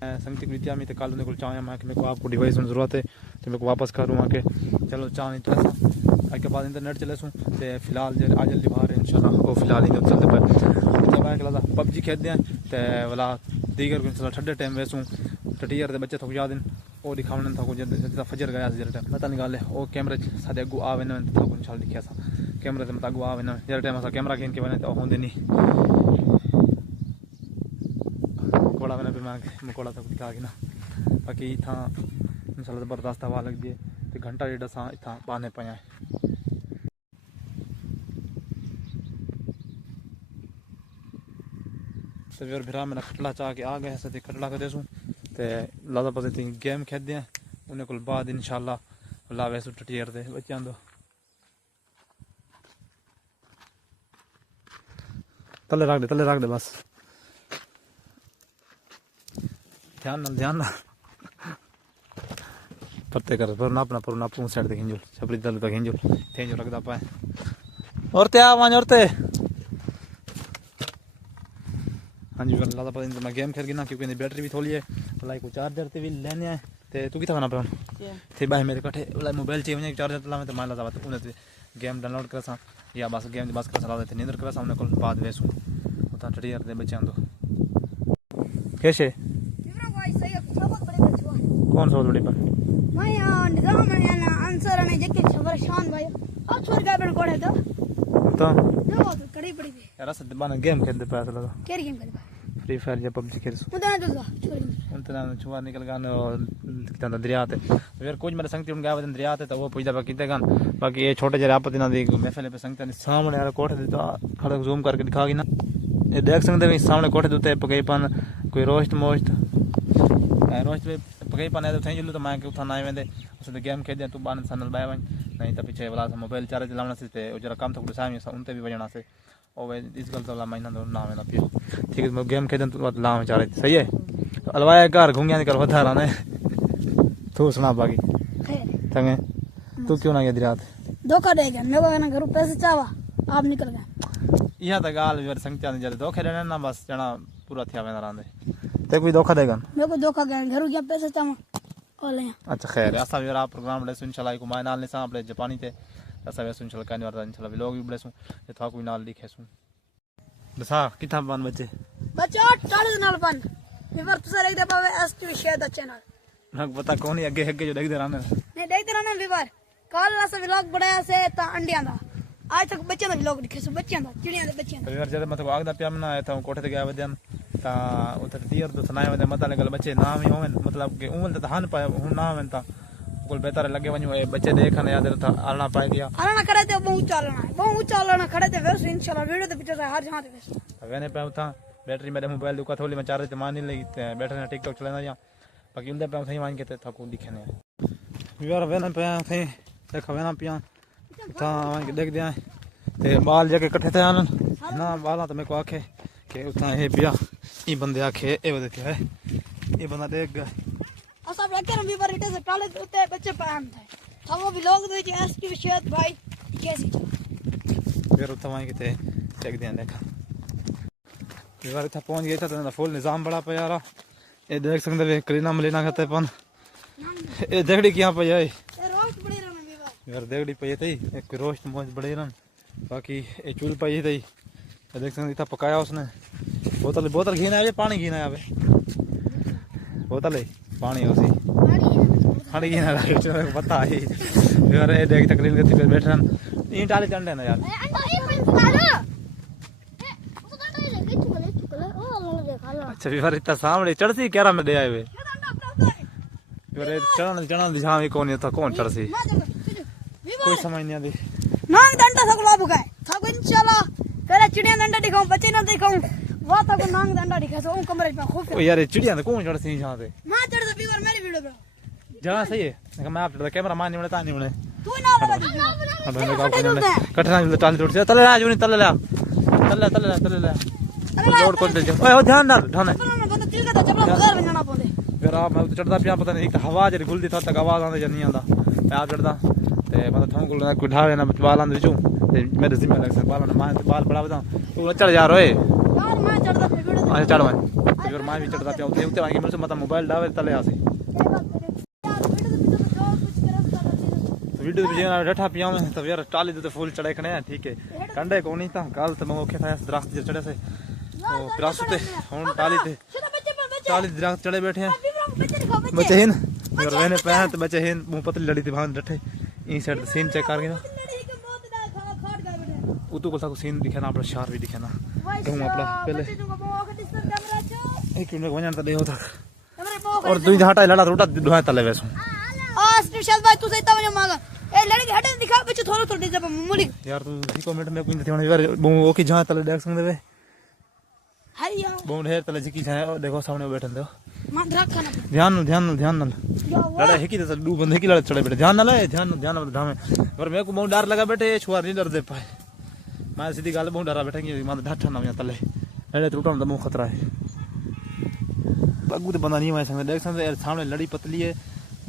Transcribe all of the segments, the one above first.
संगति को दी तो कल को चाहे मैं कि मेरे को आपको डिवाइस में ज़रूरत है तो मेरे को वापस करूँ आके चलो चाह नहीं तो ऐसा के बाद इंटरनेट चले सूँ तो फिलहाल आज जल्दी बाहर इंशाल्लाह वो फिलहाल ही चलते पे जब आए कला पबजी खेलते हैं तो वाला दीगर को इंशाल्लाह ठंडे टाइम वैसूँ टटियर के बच्चे थोक याद वो दिखाने था जितना फजर गया जरा टाइम पता नहीं गाले वो कैमरे सादे अगू आवे न था इंशाल्लाह दिखे सा कैमरे से मत अगू आवे न जरा टाइम असा कैमरा खेल के बने तो होंदे नहीं कोड़ा मैंने भी मैं कोड़ा तक दिखा के ना बाकी था इंशाल्लाह ज़बरदस्त हवा लग गई तो घंटा डेढ़ असा इतना पाने पाया तो फिर फिर मेरा खटला चाह के आ गया से खटला कर देसूँ तो लादा पता थी गेम खेलते हैं उन्हें को बाद इंशाल्लाह ला वैसू टटियर दे बच्चों दो तले रख दे बस ध्यान ना पत्ते कर पर ना अपना पूंछ साइड देखेंगे छपरी तल तक हिंजो थेंजो रखदा पाए और ते आवाज और ते हाँ जी अल्लाह दा पता मैं गेम खेल गया ना क्योंकि बैटरी भी थोड़ी है लाइक को चार्जर ते भी लेने है ते तू किथा खाना पे थे भाई मेरे कठे वाला मोबाइल चाहिए चार्जर तला में तो मान ला जावा तो उन्हें गेम डाउनलोड कर सा या बस गेम बस कर चला देते नींदर कर सामने को बाद वेसू उता टटियर दे बच्चों दो कैसे कौन सा बड़ी पर मैं निजाम है ना आंसर ने जके खबर शान भाई और छोड़ के बन कोड़े तो जो कड़ी पड़ी थी यार ऐसा बना गेम खेलते पे ऐसा लगा क्या गेम खेल फ्री फायर या पबजी खेल उतना जो छोड़ उतना छुआ निकल गन और कितना दरिया थे फिर कुछ मेरे संगति उन गया दरिया थे तो वो पूछा बाकी कितने गन बाकी ये छोटे जरा आपत्ति ना दी महफिल पे संगति सामने यार कोठे दे तो खड़ा जूम करके दिखागी ना ये देख सकते हैं सामने कोठे दूते पकई पान कोई रोस्ट पे पकई पाने तो थे तो मैं उठा ना वेंदे उस गेम खेल दिया तू बान सनल बाय नहीं तो पीछे वाला मोबाइल चार्ज चलाना से जरा काम तो सामी उनते भी बजना से और इस गल तो महीना तो ना वेंदा पियो ठीक है गेम खेल तो लाम चार्ज सही है अलवाया घर घूंगिया निकल वधारा ने तू सुना बाकी तंगे तू क्यों ना ये दरियात धोखा दे गया मेरे को ना घर पैसे चावा आप निकल गए यह तो गाल यार संगत्या ने जरे धोखे देने ना बस जना पूरा थिया वेंदा रहंदे ते कोई धोखा देगा मेरे को धोखा गया घर गया पैसे चावा ओले अच्छा खैर ऐसा भी आप प्रोग्राम ले इंशाल्लाह को मैं नाल ने सा अपने जापानी ते ऐसा वे इंशाल्लाह कहने वाला इंशाल्लाह व्लॉग भी बले सु ये था कोई नाल लिखे सु दसा किथा बन बच्चे टाड़े नाल बन विवर तुसा देख दे पावे एसटी शेयर द चैनल ना पता कौन है आगे जो देख दे रहने नहीं देखते रहने विवर कल ला से व्लॉग बनाया से ता अंडियां दा आज तक बच्चों दा व्लॉग दिखे सो बच्चों दा चिड़ियां दे बच्चों दा विवर जद मत को आगदा पिया ना था कोठे ते गया वदन ता उतर तीर तो सुनाए वदे मत लगल बच्चे नाम ही होवन मतलब कि उमल त हान पाए हूं ना होवन ता कोल बेहतर लगे वणो ए बच्चे देखने याद था आलना पाए दिया आलना खड़े ते बहुत ऊंचा आलना खड़े ते फिर इंशाल्लाह वीडियो ते पीछे से हर जहां ते फिर वेने पे था बैटरी मेरे मोबाइल दुका थोड़ी में चार्ज मान नहीं लगी बैटरी टिकटॉक चलाना या बाकी उनदे पे थे मान के था को दिखने विवर वेना पे थे देखा वेना पिया था मान के देख दिया ते बाल जाके इकट्ठे थे आनन ना बाला तो मेरे को आखे के उतना हे पिया ई बंदे आखे ए बदे थे ये बंदा देख गया असा वेकर विवर इटे से काले उते बच्चे पाम थे हम वो व्लॉग दे जे एसटी शेयर भाई कैसी फिर उतना मान के थे देख दिया देखा विवर था पहुंच गया था तो फुल निजाम बड़ा पे यार ये देख सकते हैं करीना मलीना खाते पन ये देखड़ी क्या पे है रोस्ट बड़े रहने विवर यार देखड़ी पे थी एक रोस्ट मोज बड़े रन बाकी ये चूल पे थी देख सकते इतना पकाया उसने बोतल घी ना पानी घी ना आवे बोतल है पानी उसी पानी घी ना लगे पता है यार ये देख तकरीर करती पे बैठ रन ईंट आले चंडे ना यार अच्छा यार इतना सामने चढ़सी क्या में दे आए वे यार चढ़न दिशा में कौन था कौन चढ़सी कोई समझ नहीं आती नांग डंडा सकला बुगाए था को इंशाल्लाह पहले चिड़िया डंडा दिखाऊं बच्चे ना दिखाऊं वो था को नांग डंडा दिखा सो कमरे पे खूब ओ यार चिड़िया तो कौन चढ़सी यहां पे मैं चढ़ द बीवर मेरी वीडियो पे जहां सही है मैं आप कैमरा मान नहीं ता नहीं बने तू ना लगा कठना टाल टूट से तले राजू नहीं तले लोड कर दे ओए ध्यान ध्यान बंदा तिल का चपला बगैर बनना पड़े फिर आप मैं चढ़दा पिया पता नहीं एक हवा जरी खुलदी था तक आवाज आंदी नहीं आंदा मैं आप चढ़दा ते मतलब थम को कोई ढावे ना बाल आंदे चू ते मेरे जिम्मे लग से बाल ना मां बाल बड़ा बता तू चढ़ जा रोए यार मैं चढ़दा फिर वीडियो अच्छा चढ़ मैं फिर मैं भी चढ़ता पिया उते उते आगे मेरे से मत मोबाइल डावे तले आसे यार वीडियो तो जो कुछ करम सारा तो वीडियो पे जेना बैठा पिया मैं तो यार टाली तो फुल चढ़े खने हैं ठीक है कंडे को नहीं था काल तो मैं ओखे था दरख्त जे चढ़े से ओ प्रासु ते हुन टाली ते टाली दरख्त चढ़े बैठे हैं बच्चे हैं अगर मैंने पहना तो बच्चे हैं मुंह पतली लड़ी थी भान डठे ई साइड सीन चेक कर गया उतु को सा सीन दिखे ना अपना शार भी दिखे ना कहूं अपना पहले एक मिनट वजन तो दे होता और दुई हटा लड़ा रोटा दुहा तले वैसो स्पेशल भाई तू सही तवने मांगा ए लड़की हटे दिखा बच्चे थोड़ा थोड़ा जब मुली यार तू ही कमेंट में कोई नहीं यार बो ओके जहां तले देख सकदे वे हाय यार बो ढेर तले जिकी जाए देखो सामने बैठन दो मान रख खाना ध्यान ध्यान या लड़ा है कि दू बंदे की लड़ा चढ़े बैठे ध्यान ना ले ध्यान धामे पर मेरे को बहुत डर लगा बैठे छुआ नहीं डर दे पाए मैं सीधी गाल बहुत डरा बैठेंगे मान ढाठा ना तले लड़े टूटा तो मुंह खतरा है अगू तो बंदा नहीं आ सकता देख सकते सामने लड़ी पतली है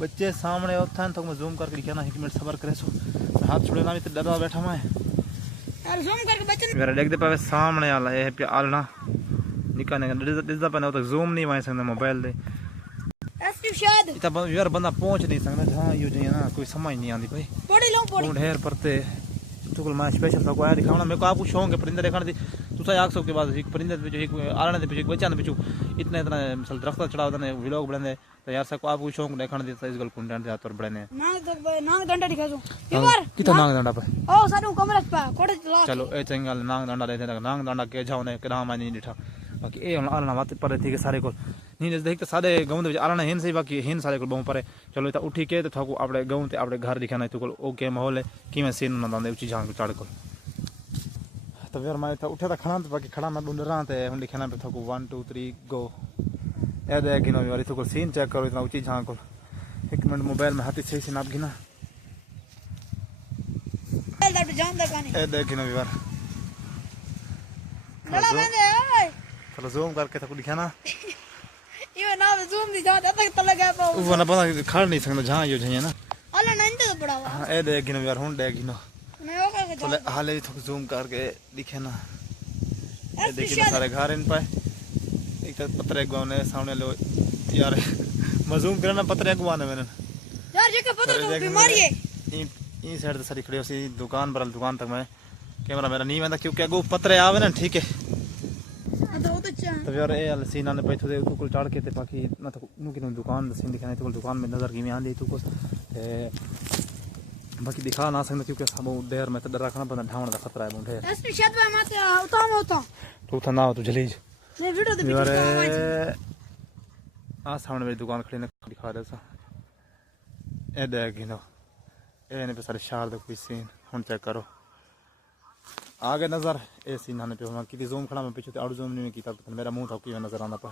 बच्चे सामने होता है तो मैं जूम करके दिखाना 1 मिनट सबर करे सो हाथ छोड़े ना भी तो डरा बैठा मैं यार जूम करके बच्चे मेरा देख दे पावे सामने आला है पे आलना निकाने का डिस दा पने तो जूम नहीं आ सकता मोबाइल दे एसटी शायद इतना यार बंदा पहुंच नहीं सकता जहां यू जी ना कोई समझ नहीं आती भाई बड़ी लो बड़ी ढेर परते तो मैं स्पेशल तो आया दिखाना मेरे को आपको शौक है परिंदे देखने दी तू सा आग सो के बाद एक परिंदे पे एक आलने दे पीछे एक बच्चा दे पीछे इतना इतना मिसल दरख्त चढ़ाव दने व्लॉग बने तो यार सबको आपको शौक देखने दी इस गल कंटेंट दे तौर बने नांग डंडा दिखा दो यार कितना नांग डंडा पे ओ साडू कमरे पे कोड़े चला चलो ए चंगल नांग डंडा दे नांग डंडा के जाओ ने कदा मैं नहीं दिठा बाकी ए आलना बात पर थी के सारे को नहीं देख तो सारे गांव दे आलना हेन सही बाकी हेन सारे को बहु परे चलो तो उठी के तो थाको आपड़े गांव ते आपड़े घर दिखाना तो ओके माहौल है कि मैं सीन ना दांदे ऊंची झांक चढ़ को तो यार मैं तो उठे तो खड़ा तो बाकी खड़ा मैं ढूंढ रहा था हम लिखना पे थाको 1 2 3 गो ए देख गिनो यार तो सीन चेक करो इतना ऊंची झांक को 1 मिनट मोबाइल में हाथी सही से नाप गिना लट जान दा कानी ए देख गिनो यार लड़ा बंदे ओए चलो जूम करके थाको दिखाना ये ना जूम दी जा तक तले गया पाओ वो ना पता खड़ नहीं सकता जहां यो है ना अल्लाह नंद तो बड़ा हां ए देख गिनो यार हुन देख गिनो मैं ओ करके चले हाले थोड़ा जूम करके दिखे ना ये देखिए सारे घर इन पे एक तो पत्रे गवाने सामने लो यार मजूम करना पत्रे गवाने मैंने यार जे के पता तो बीमारी है ई साइड से सारी खड़ी हो सी दुकान पर दुकान तक मैं कैमरा मेरा नहीं आंदा क्योंकि अगो पत्रे आवे ना ठीक है तो यार ए अल सीना ने पैथो दे तू को चढ़ के ते बाकी ना तो नु की दुकान सीन दिखाने तो दुकान में नजर की में आंदी तू को बाकी दिखा ना सकते क्योंकि सब देर में तो डर रखना पड़ता ढावण का खतरा है मुंडे एसटी शायद मैं मत उताम होता तू था ना तू जलीज मैं वीडियो दे यार पीछे आ सामने मेरी दुकान खड़ी ने दिखा दे सा ए देख गिनो ए ने पे सारे शार दे कोई सीन हुन चेक करो आगे नजर ए सीन आने पे हम किती जूम खड़ा मैं पीछे और जूम नहीं कीता तो मेरा मुंह था की नजर आना पा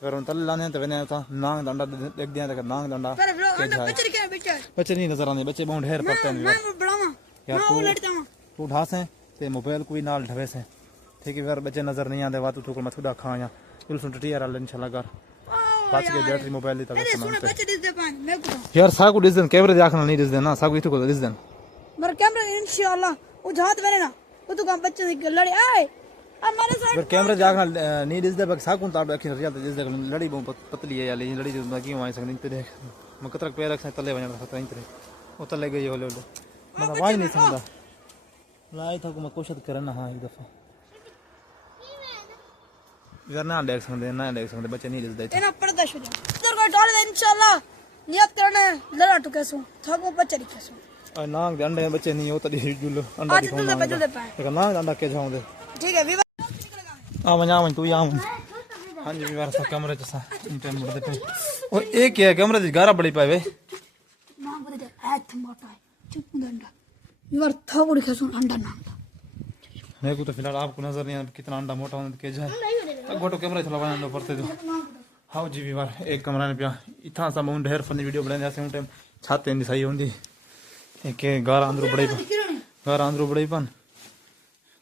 फिर उन तल लाने तो मैंने था नांग डंडा देख दिया था नांग डंडा पर अंदर पिक्चर क्या पिक्चर बच्चे नहीं नजर आने बच्चे बहुत ढेर पड़ते हैं मैं बड़ावा यार मैं लड़ता हूं तू ढास है ते मोबाइल कोई नाल ढवे से ठीक है यार बच्चे नजर नहीं आते वातू तो मथुदा खाया बिल्कुल सुन टी यार इंशाल्लाह कर पांच के बैटरी मोबाइल दी तक सुन बच्चे दिस दे पान मैं को यार सागु डिस देन कैमरे देखना नहीं डिस देना सागु इतो को डिस देन मर कैमरा इंशाल्लाह वो जात बने ना वो तो काम बच्चे लड़े आए हमारे साथ फिर कैमरे देखना नहीं डिस दे बक सागु तार अखी रियल डिस दे लड़ी बहुत पतली है यार लड़ी जो बाकी वहां से नहीं देख मैं कतरक पैर रख तले वजन खतरा नहीं वो तले गई होले मतलब वाई नहीं समझा लाई था को मैं कोशिश करना हां एक दफा यार ना देख सकते बच्चे नहीं डिस दे एना पर्दा शुरू इधर को डाल दे इंशाल्लाह नियत करना है लड़ा तो कैसो थको बच्चे नहीं कैसो और नांग दे अंडे बच्चे नहीं होता दी जुल अंडा आज दिखाऊंगा तुझे बदल दे पाए लेकिन नांग अंडा के जाऊं दे ठीक है विवाह आ वना तू आ हां जी विवाह सा कमरे च सा इन टाइम मुड़ दे पे ओ एक है कमरे दी गारा बड़ी पावे नाम बदल दे हाथ मोटा है चुप डंडा विवाह थोड़ी कैसो अंडा नाम था मेरे को तो फिलहाल आपको नजर नहीं आ कितना अंडा मोटा होने के जाए गोटो कैमरा थोड़ा बनाना पड़ते दो हाँ जी विवाह एक कमरा ने पिया इतना सा मुंड ढेर फनी वीडियो बनाने जैसे उन टाइम छाते नहीं सही होंदी एक गार अंदर बड़े पन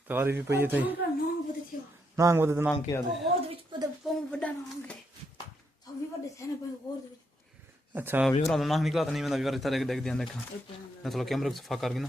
तवारी भी पई थई नांग बदे नांग के याद है और विच पद पम बड़ा नांग है सब विवाह दे सेने पर और अच्छा विवाह नांग निकला तो नहीं मैं विवाह तरह देख दिया देखा मैं थोड़ा कैमरा को सफा कर गिना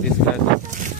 30